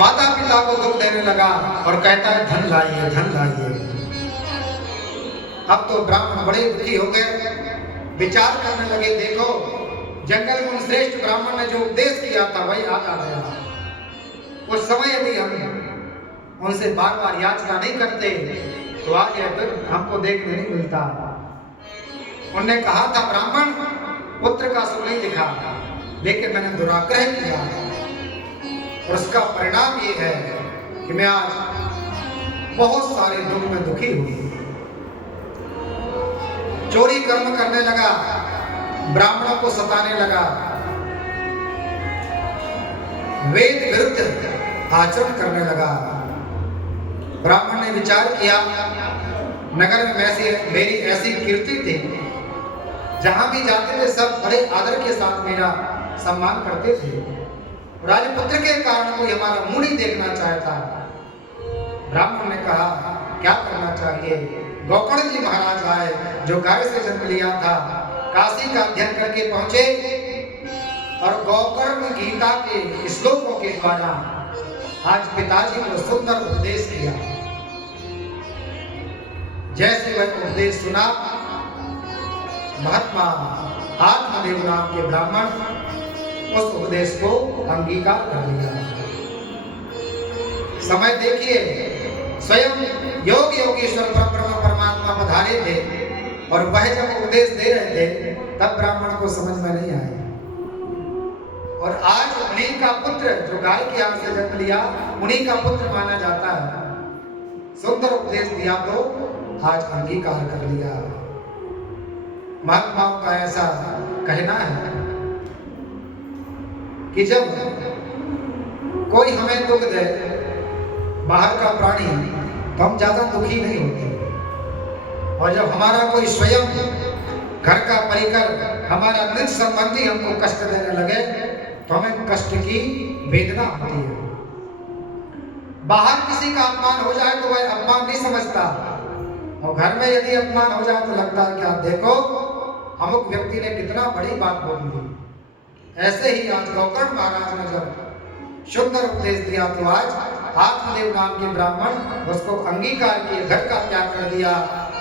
माता पिता को दुख देने लगा और कहता है धन लाइए धन लाइए। अब तो ब्राह्मण बड़े दुखी हो गए, विचार करने लगे, देखो जंगल में श्रेष्ठ ब्राह्मण ने जो उपदेश किया था वही आज आ गया। उस समय यदि हम उनसे बार बार याचना नहीं करते तो आज यह फिर हमको देखने नहीं मिलता। उन्होंने कहा था ब्राह्मण पुत्र का सुख नहीं लिखा, लेकिन मैंने दुराग्रह किया और उसका परिणाम ये है कि मैं आज बहुत सारे दुख में दुखी हूं। चोरी कर्म करने लगा, ब्राह्मणों को सताने लगा, वेद विरुद्ध आचरण करने लगा। ब्राह्मण ने विचार किया, नगर में मेरी ऐसी कीर्ति थी, जहां भी जाते थे सब बड़े आदर के साथ मेरा सम्मान करते थे। राजपुत्र के कारण कोई हमारा मुंह नहीं देखना चाहता। ब्राह्मण ने कहा क्या करना चाहिए। गोकर्ण जी महाराज आए, जो गाय से जन्म लिया था, काशी का अध्ययन करके पहुंचे और गोकर्ण गीता के श्लोकों के द्वारा आज पिताजी को सुंदर उपदेश किया। जैसे वह उपदेश सुना, महात्मा आत्मदेव नाम के ब्राह्मण उस उपदेश को अंगीकार कर लिया। समय देखिए, स्वयं योग योगेश्वर परब्रह्म परमात्मा पधारे थे और वह जब उपदेश दे रहे थे तब ब्राह्मण को समझ में नहीं आया। और आज उन्हीं का पुत्र जो गाय की आंख से जन्म लिया, उन्हीं का पुत्र माना जाता है। सुंदर उपदेश दिया तो आज अंगीकार कर लिया। महात्माओं का ऐसा कहना है कि जब कोई हमें दुख दे, बाहर का प्राणी, तो हम ज्यादा दुखी नहीं होते। और जब हमारा कोई स्वयं घर का परिकर, हमारा निज संबंधी हमको कष्ट देने लगे तो हमें कष्ट की वेदना होती है। बाहर किसी का अपमान हो जाए तो वह अपमान नहीं समझता, और घर में यदि अपमान हो जाए तो लगता है कि आप देखो अमुक व्यक्ति ने कितना बड़ी बात बोल दी। ऐसे ही आज गोकर्ण महाराज ने जब सुंदर उपदेश दिया तो आज आत्मदेव नाम के ब्राह्मण उसको अंगीकार किए, घर का त्याग कर दिया,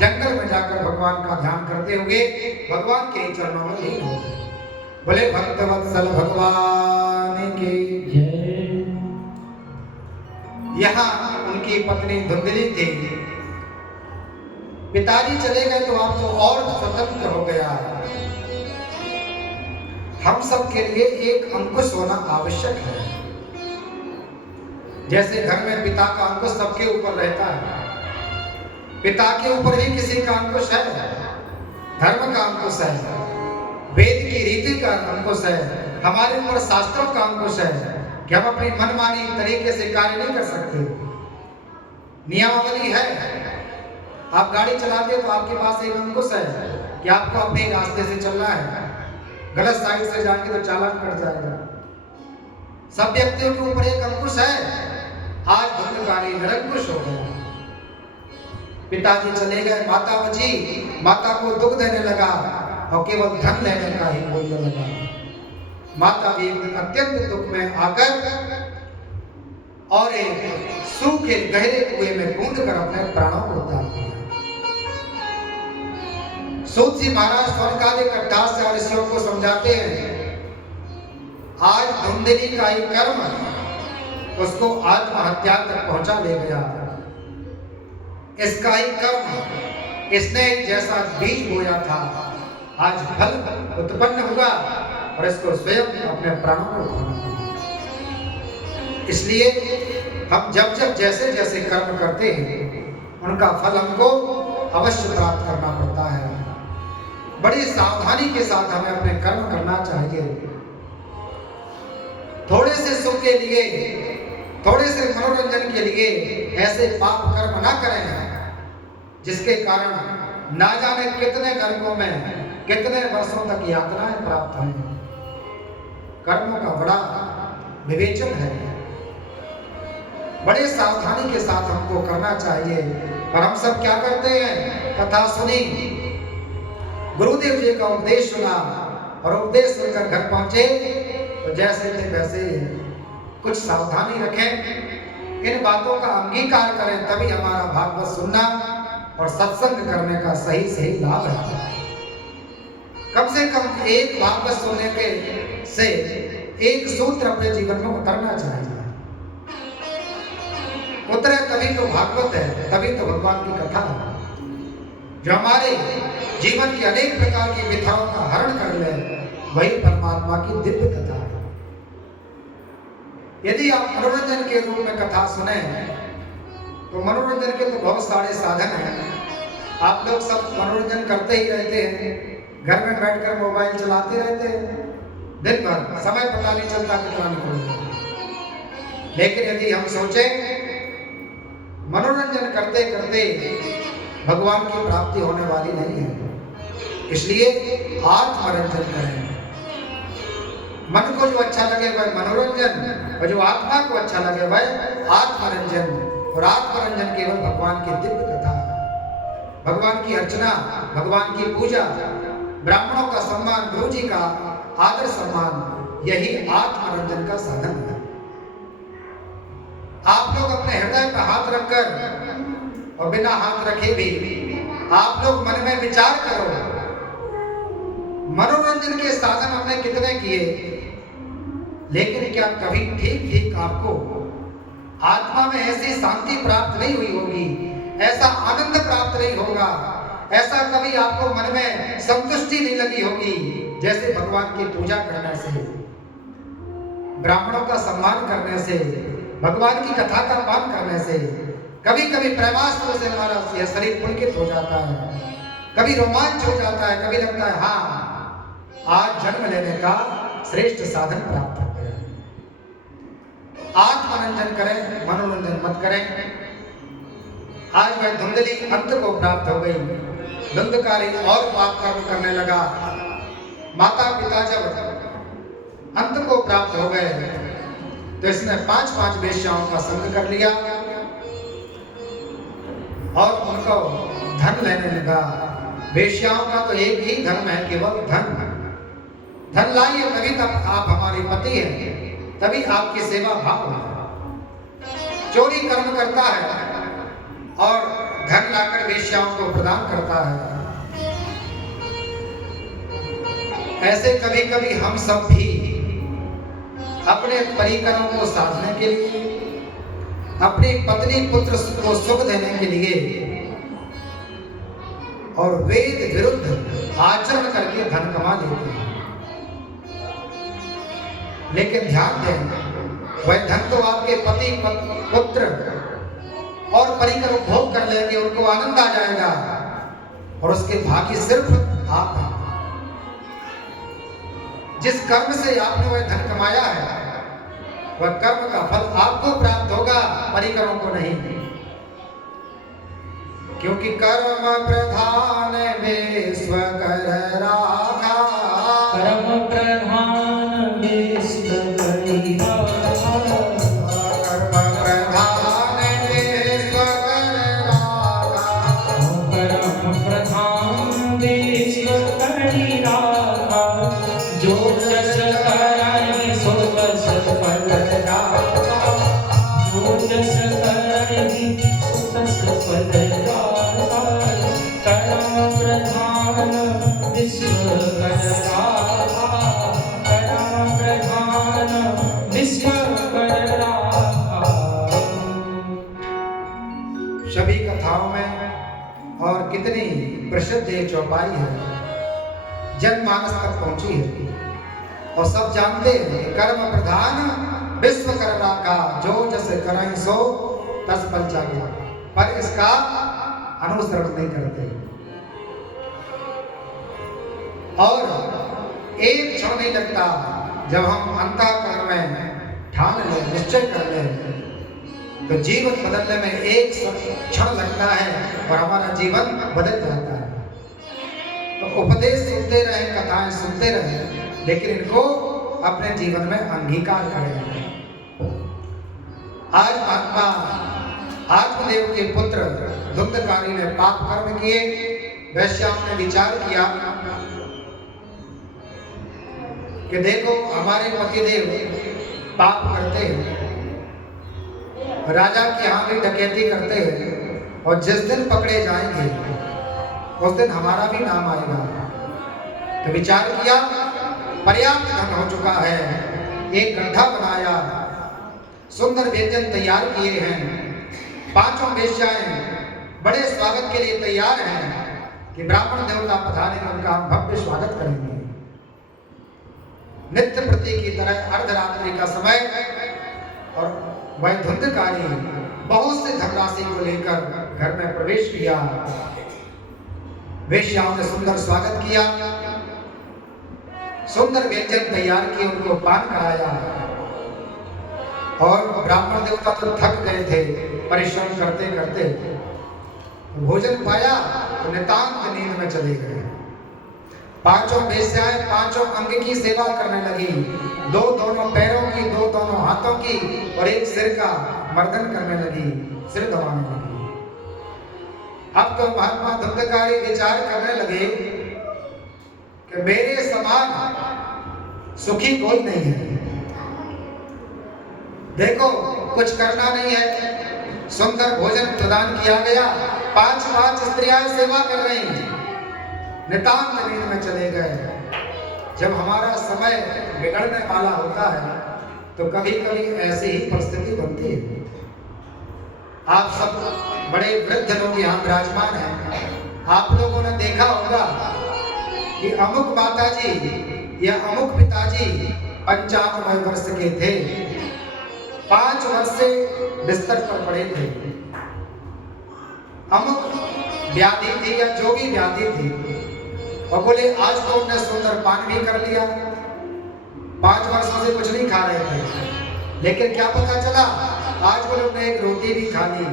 जंगल में जाकर भगवान का ध्यान करते हुए भगवान के चरणों में लीन हो गए। बोले भक्तवत्सल भगवान की जय। यहाँ उनकी पत्नी धुंधली थी। पिताजी चले गए तो आप तो और स्वतंत्र हो गया। हम सब के लिए एक अंकुश होना आवश्यक है। जैसे घर में पिता का अंकुश सबके ऊपर रहता है, पिता के ऊपर भी किसी का अंकुश है, धर्म का अंकुश है, वेद की रीति का अंकुश है, हमारे ऊपर शास्त्रों का अंकुश है कि हम अपनी मनमानी तरीके से कार्य नहीं कर सकते। नियमावली है। आप गाड़ी चलाते हो तो आपके पास एक अंकुश है कि आपको अपने रास्ते से चलना है, गलत साइड से जाएंगे तो चालान कट जाएगा। सब व्यक्तियों के ऊपर एक अंकुश है। आज धुंधकारी निरंकुश हो गया। पिताजी चले गए, माता को दुख देने लगा और केवल धन लेने का ही बोलने लगा। माता भी एक दिन अत्यंत दुख में आकर और एक सूखे गहरे कुएं में कूद कर अपने प्राणों को त्याग दिया। सूत जी महाराज स्वर्गाधिक 18 ऋषियों को समझाते हैं, आज धुंधली का ही कर्म उसको आत्महत्या तक पहुंचा ले गया। इसका ही कर्म, इसने जैसा बीज बोया था, आज फल उत्पन्न हुआ और इसको स्वयं अपने प्राणों को खोना पड़ा। इसलिए हम जब जैसे जैसे कर्म करते हैं उनका फल हमको अवश्य प्राप्त करना पड़ता है। बड़ी सावधानी के साथ हमें अपने कर्म करना चाहिए। थोड़े से सुख के लिए, थोड़े से मनोरंजन के लिए ऐसे पाप कर्म ना करें जिसके कारण ना जाने कितने नरकों में कितने वर्षों तक यातनाएं प्राप्त हों। कर्मों का बड़ा विवेचन है, बड़े सावधानी के साथ हमको करना चाहिए। पर हम सब क्या करते हैं, कथा सुनी, गुरुदेव जी का उपदेश सुना और उपदेश सुनकर घर पहुंचे तो जैसे थे वैसे ही है। कुछ सावधानी रखें, इन बातों का अंगीकार करें, तभी हमारा भागवत सुनना और सत्संग करने का सही सही लाभ है। कम से कम एक भागवत सुनने के से एक सूत्र अपने जीवन में उतरना चाहिए। उतरे तभी तो भागवत है, तभी तो भगवान की कथा है, जो हमारे जीवन की अनेक प्रकार की व्यथाओं का हरण कर ले, वही परमात्मा की दिव्य कथा है। यदि आप मनोरंजन के रूप में कथा सुने तो मनोरंजन के तो बहुत सारे साधन हैं। आप लोग सब मनोरंजन करते ही रहते हैं, घर में बैठकर मोबाइल चलाते रहते हैं, दिन भर समय पता नहीं चलता कितना निकल जाता। लेकिन यदि हम सोचें मनोरंजन करते करते भगवान की प्राप्ति होने वाली नहीं है, इसलिए आत्मरंजन करें। मन को जो अच्छा लगे वह मनोरंजन, और जो आत्मा को अच्छा लगे वह आत्मरंजन। और आत्मरंजन केवल भगवान की दिव्य कथा है, भगवान की अर्चना, भगवान की पूजा, ब्राह्मणों का सम्मान, गुरु जी का आदर सम्मान, यही आत्मरंजन का साधन है। आप लोग अपने हृदय पर हाथ रखकर और बिना हाथ रखे भी आप लोग मन में विचार करो, मनोरंजन के साधन हमने कितने किए, लेकिन क्या कभी ठीक ठीक आपको आत्मा में ऐसी शांति प्राप्त नहीं हुई होगी, ऐसा आनंद प्राप्त नहीं होगा, ऐसा कभी आपको मन में संतुष्टि नहीं लगी होगी जैसे भगवान की पूजा करने से, ब्राह्मणों का सम्मान करने से, भगवान की कथा का पान करने से। कभी कभी प्रेमास्त्र से हमारा यह शरीर पुलकित हो जाता है, कभी रोमांच हो जाता है, कभी लगता है हाँ आज जन्म लेने का श्रेष्ठ साधन प्राप्त हो गया। आत्मरंजन करें, मनोरंजन मत करें। आज वह धुंधली अंत को प्राप्त हो गई, धुंधकारी और पाप कर्म करने लगा। माता पिता जब अंत को प्राप्त हो गए तो इसने 5-5 वेश्याओं का संग कर लिया और उनको धन लेने लगा। वेश्याओं का तो एक ही धर्म है, केवल धन। धन लाइए तभी तब आप हमारे पति हैं, तभी आपकी सेवा भाव है। चोरी कर्म करता है और धन लाकर वेश्याओं को प्रदान करता है। ऐसे कभी कभी हम सब भी अपने परिकरों को साधने के लिए, अपनी पत्नी पुत्र को सुख देने के लिए और वेद विरुद्ध आचरण करके धन कमा लेते हैं। लेकिन ध्यान दें, वह धन तो आपके पति पुत्र और परिकर उपभोग कर लेंगे, उनको आनंद आ जाएगा और उसके भागी सिर्फ आप हैं। जिस कर्म से आपने वह धन कमाया है, वह कर्म का फल आपको प्राप्त होगा, परिकरों को नहीं। क्योंकि कर्म प्रधान विश्व कर राखा, कर्म प्रधान विश्व करि राखा, कर्म प्रधान विश्व कर राखा, कर्म प्रधान विश्व करि राखा, जो जस करहि सो तस फल राखा, जो जस करहि सो तस फल राखा, कर्म प्रधान विश्व कर राखा, कर्म प्रधान विश्व कर राखा। सभी कथाओं में और कितनी प्रसिद्ध ये चौपाई है, जनमानस तक पहुंची है और सब जानते हैं कि कर्म प्रधान विश्व कर राखा, जो जस करहि सो तस फल जागा, पर इसका अनुसरण नहीं करते। और एक क्षण नहीं लगता जब हम अंतःकरण में ठान लें, निश्चय कर लें, तो जीवन बदलने में एक क्षण लगता है और हमारा जीवन बदल जाता है। तो उपदेश सुनते रहे, कथाएं सुनते रहे, लेकिन इनको अपने जीवन में अंगीकार करें। आज महात्मा आत्मदेव के पुत्र धुंधकारी ने पाप कर्म किए। वैश्याओं ने विचार किया कि देखो हमारे पतिदेव पाप करते हैं, राजा के यहाँ भी डकैती करते हैं, और जिस दिन पकड़े जाएंगे उस दिन हमारा भी नाम आएगा। तो विचार किया, पर्याप्त धन हो चुका है, एक गड्ढा बनाया, सुंदर व्यंजन तैयार किए हैं, पांचों वेश्याएं बड़े स्वागत के लिए तैयार हैं कि ब्राह्मण देवता पधारे, उनका हम भव्य स्वागत करेंगे। नित्य प्रति की तरह अर्धरात्रि का समय, और वह धुंधकारी बहुत से धनराशि को लेकर घर में प्रवेश किया। वेश्याओं ने सुंदर स्वागत किया, सुंदर व्यंजन तैयार किए, उनको पान कराया, और ब्राह्मण देवता तो थक गए थे परिश्रम करते करते। भोजन पाया तो नितांत नींद में चले गए। पांचों वेश्याएं पांचों अंग की सेवा करने लगी, दो दोनों पैरों की, दो दोनों हाथों की, और एक सिर का मर्दन करने लगी, सिर दबाने लगी। अब तो महात्मा धुंधकारी विचार करने लगे कि मेरे समान सुखी कोई नहीं है। देखो, कुछ करना नहीं है, सुंदर भोजन प्रदान किया गया, पांच स्त्रियां सेवा कर रही हैं, नितांत नींद में चले गए। जब हमारा समय बिगड़ने वाला होता है तो कभी कभी ऐसी ही परिस्थिति बनती है। आप सब बड़े वृद्ध लोग यहाँ विराजमान हैं, आप लोगों ने देखा होगा कि अमुक माताजी या अमुक पिताजी 95 वर्ष के थे, 5 वर्ष से बिस्तर पर पड़े थे, अमुक व्याधि थी या जो भी व्याधि थी, और बोले आज तो उन्होंने सुंदर पान भी कर लिया, 5 वर्षों से कुछ नहीं खा रहे थे, लेकिन क्या पता चला आज बोले उन्होंने एक रोटी भी खा ली,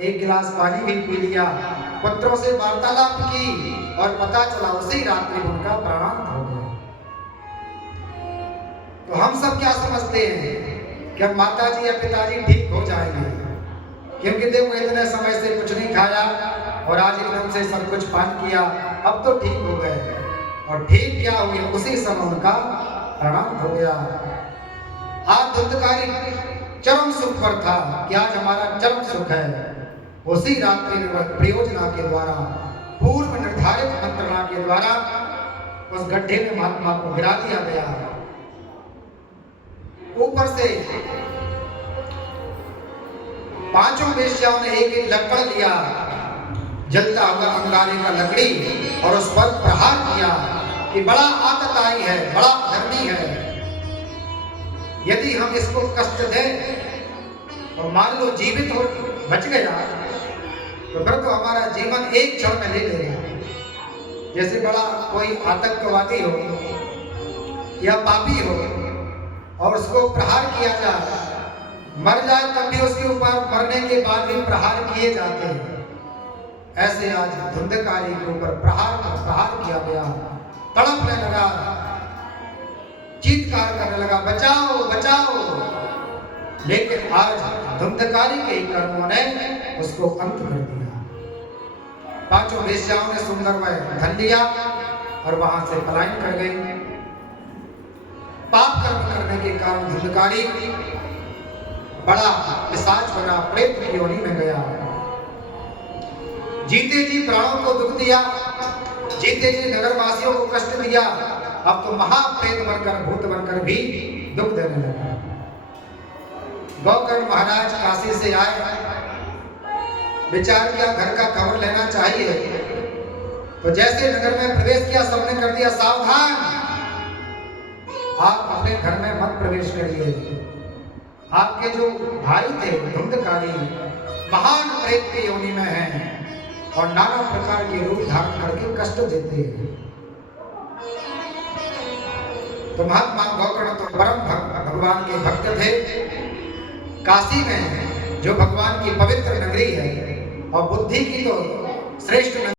एक गिलास पानी भी पी लिया, पुत्रों से वार्तालाप की, और पता चला उसी रात्रि उनका प्राणांत हो गया। तो हम सब क्या समझते हैं कि अब माताजी या पिताजी ठीक हो जाएंगे, क्योंकि देखो इतने समय से कुछ नहीं खाया और आज एकदम से सब कुछ पान किया, अब तो ठीक हो गए। और ठीक क्या हुई, उसी समय उनका प्राणांत हो गया। आज धुंधकारी चरम सुख पर था कि आज हमारा चरम सुख है। उसी रात्रि में प्रयोजना के द्वारा, पूर्व निर्धारित मंत्रणा के द्वारा उस गड्ढे में महात्मा को गिरा दिया गया। ऊपर से पांचों वेश्याओं ने एक एक लकड़ लिया, जलता हुआ अंगारे का लकड़ी, और उस पर प्रहार किया कि बड़ा आतताई है, बड़ा धर्मी है, यदि हम इसको कष्ट दें और मान लो जीवित हो बच गया तो फिर तो हमारा जीवन एक क्षण में ले लेगा। जैसे बड़ा कोई आतंकवादी हो या पापी हो और उसको प्रहार किया जाए, मर जाए तब भी उसके ऊपर मरने के बाद भी प्रहार किए जाते हैं। ऐसे आज धुंधकारी के ऊपर प्रहार किया गया, तड़पने लगा, चीत्कार करने लगा, बचाओ बचाओ। लेकिन आज धुंधकारी के कर्मों ने उसको अंत कर दिया। पांचों वेश्याओं ने सुंदर वह धन लिया और वहां से पलायन कर गई। पाप कर्म करने के कारण धुंधकारी बड़ा पिशाच बना, प्रेत की योनि में गया। जीते जी प्राणों को दुख दिया, जीते जी नगरवासियों को कष्ट दिया, अब तो महाप्रेत बनकर, भूत बनकर भी दुख देने लगा। गौकर्ण महाराज काशी से आए, विचार किया घर का खबर लेना चाहिए, तो जैसे नगर में प्रवेश किया सबने कर दिया सावधान, आप अपने घर में मत प्रवेश करिए। आपके जो भाई थे धुंधकारी महान प्रेत की योनि में हैं और नाना प्रकार के रूप धारण करके कष्ट देते हैं। तो महात्मा गौकर्ण तो परम भगवान के भक्त थे। काशी में जो भगवान की पवित्र नगरी है और बुद्धि की तो श्रेष्ठ